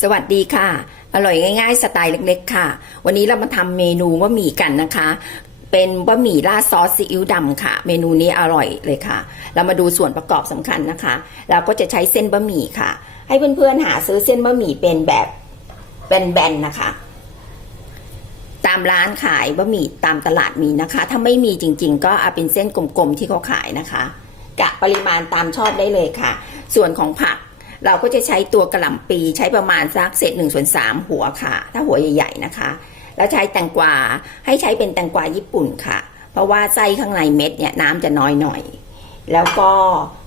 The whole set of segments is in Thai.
สวัสดีค่ะ อร่อยง่าย ๆ สไตล์เล็กๆ ค่ะ วันนี้เรามาทำเมนูบะหมี่กันนะคะ เป็นบะหมี่ราดซอสซีอิ๊วดำค่ะ เมนูนี้อร่อยเลยค่ะ เรามาดูส่วนประกอบสำคัญนะคะ เราก็จะใช้เส้นบะหมี่ค่ะ ให้เพื่อนๆหาซื้อเส้นบะหมี่เป็นแบบแบนๆนะคะ ตามร้านขายบะหมี่ตามตลาดมีนะคะ ถ้าไม่มีจริง ๆ ก็เอาเป็นเส้นกลมๆที่เขาขายนะคะกะปริมาณตามชอบได้เลยค่ะ ส่วนของผัก เราก็จะใช้ตัวกระหล่ำปีใช้ประมาณสักเศษหนึ่งส่วนสามหัวค่ะ ถ้าหัวใหญ่ๆนะคะ แล้วใช้แตงกวาให้ใช้เป็นแตงกวาญี่ปุ่นค่ะ เพราะว่าไส้ข้างในเม็ดเนี่ยน้ำจะน้อยหน่อย แล้วก็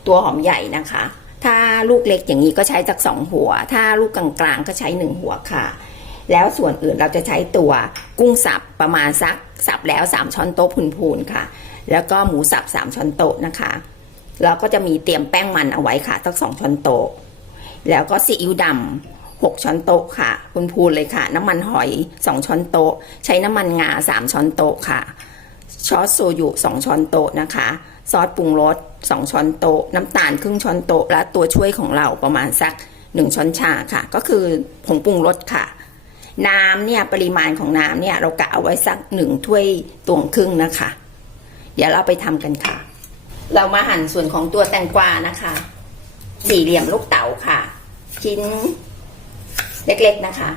ตัวหอมใหญ่นะคะ ถ้าลูกเล็กอย่างนี้ก็ใช้จากสองหัว ถ้าลูกกลางๆก็ใช้หนึ่งหัวค่ะแล้วส่วนอื่นเราจะใช้ตัวกุ้งสับประมาณสักสับแล้ว 3 ช้อนโต๊ะพูนๆค่ะ แล้วก็หมูสับ 3 ช้อนโต๊ะนะคะ แล้วก็จะมีเตรียมแป้งมันเอาไว้ค่ะสักสองช้อนโต๊ะ แล้วก็ซีอิ๊วดำหช้อนโต๊ะค่ะ คุณพูนเลยค่ะ น้ำมันหอยสองช้อนโต๊ะ ใช้น้ำมันงาสามช้อนโต๊ะค่ะซอสโซยุสองช้อนโต๊ะนะคะ ซอสปรุงรสสองช้อนโต๊ะ น้ำตาลครึ่งช้อนโต๊ะ และตัวช่วยของเราประมาณสักหนึ่งช้อนชาค่ะ ก็คือผงปรุงรสค่ะ น้ำเนี่ยปริมาณของน้ำเนี่ยเรากะเอาไว้สักหนึ่งถ้วยตวงครึ่งนะคะ เดี๋ยวเราไปทำกันค่ะ เรามาหั่นส่วนของตัวแตงกวานะคะ สี่เหลี่ยมลูกเต๋าค่ะ ชิ้นเล็กๆนะคะ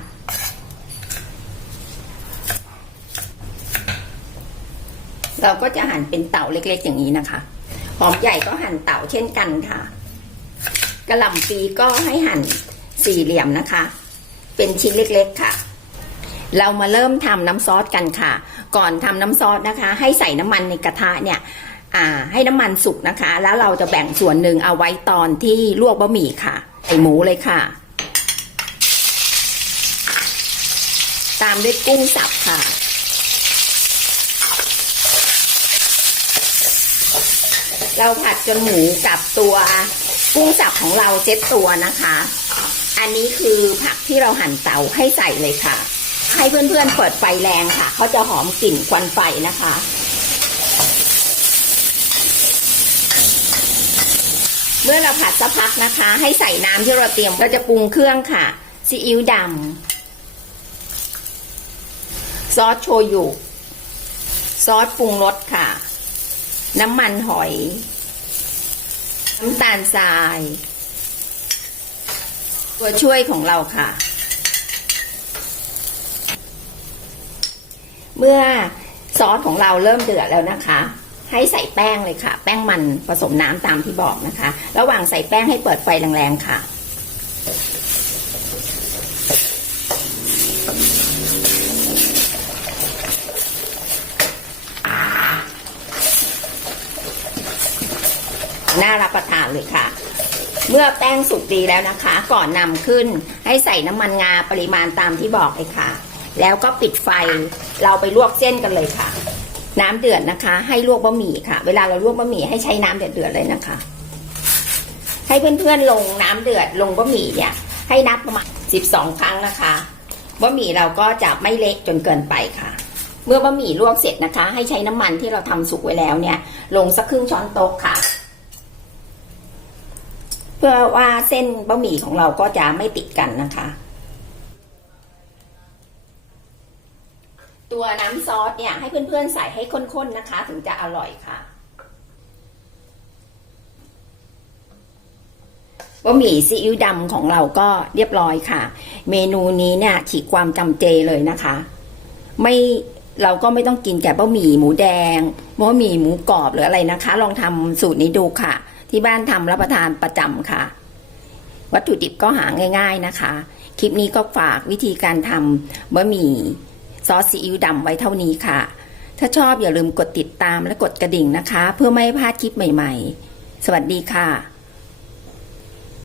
เราก็จะหั่นเป็นเต่าเล็ก ๆ อย่างนี้นะคะหอมใหญ่ก็หั่นเต่าเช่นกันค่ะกระหล่ำปีก็ให้หั่นสี่เหลี่ยมนะคะ เป็นชิ้นเล็กๆค่ะ เรามาเริ่มทำน้ำซอสกันค่ะ ก่อนทำน้ำซอสนะคะ ให้ใส่น้ำมันในกระทะเนี่ย อ่า ให้น้ำมันสุกนะคะ แล้วเราจะแบ่งส่วนหนึ่งเอาไว้ตอนที่ลวกบะหมี่ค่ะใส่หมูเลยค่ะ ตามด้วยกุ้งสับค่ะ เราผัดจนหมูกับตัวกุ้งสับของเราเซ็ตตัวนะคะ อันนี้คือผักที่เราหั่นเตาให้ใส่เลยค่ะ ให้เพื่อนๆเปิดไฟแรงค่ะ เขาจะหอมกลิ่นควันไฟนะคะ เมื่อเราผัดสักพักนะคะ ให้ใส่น้ำที่เราเตรียมเราจะปรุงเครื่องค่ะซีอิ๊วดำซอสโชยุซอสปรุงรสค่ะ น้ำมันหอย น้ำตาลทราย ตัวช่วยของเราค่ะ เมื่อซอสของเราเริ่มเดือดแล้วนะคะ ให้ใส่แป้งเลยค่ะ แป้งมันผสมน้ำตามที่บอกนะคะ ระหว่างใส่แป้งให้เปิดไฟแรงๆค่ะ น่ารับประทานเลยค่ะ เมื่อแป้งสุกดีแล้วนะคะ ก่อนนำขึ้นให้ใส่น้ำมันงาปริมาณตามที่บอกเลยค่ะ แล้วก็ปิดไฟเราไปลวกเส้นกันเลยค่ะ น้ำเดือดนะคะ ให้ลวกบะหมี่ค่ะ เวลาเราลวกบะหมี่ให้ใช้น้ำเดือดๆเลยนะคะ ให้เพื่อนๆลงน้ำเดือดลงบะหมี่เนี่ย ให้นับประมาณ12ครั้งนะคะบะหมี่เราก็จะไม่เละจนเกินไปค่ะ เมื่อบะหมี่ลวกเสร็จนะคะ ให้ใช้น้ำมันที่เราทำสุกไว้แล้วเนี่ย ลงสักครึ่งช้อนโต๊ะค่ะ เพื่อว่าเส้นบะหมี่ของเราก็จะไม่ติดกันนะคะ ตัวน้ำซอสเนี่ยให้เพื่อนๆใส่ให้ข้นๆนะคะ ถึงจะอร่อยค่ะบะหมี่ซีอิ๊วดำของเราก็เรียบร้อยค่ะ เมนูนี้เนี่ยฉีกความจำเจเลยนะคะ ไม่เราก็ไม่ต้องกินแก่บะหมี่หมูแดงบะหมี่หมูกรอบหรืออะไรนะคะ ลองทำสูตรนี้ดูค่ะ ที่บ้านทำรับประทานประจำค่ะ วัตถุดิบก็หาง่าย ๆนะคะ คลิปนี้ก็ฝากวิธีการทำบะหมี่ ซอสซีอิ๊วดำไว้เท่านี้ค่ะ ถ้าชอบอย่าลืมกดติดตามและกดกระดิ่งนะคะ เพื่อไม่ให้พลาดคลิปใหม่ๆ สวัสดีค่ะ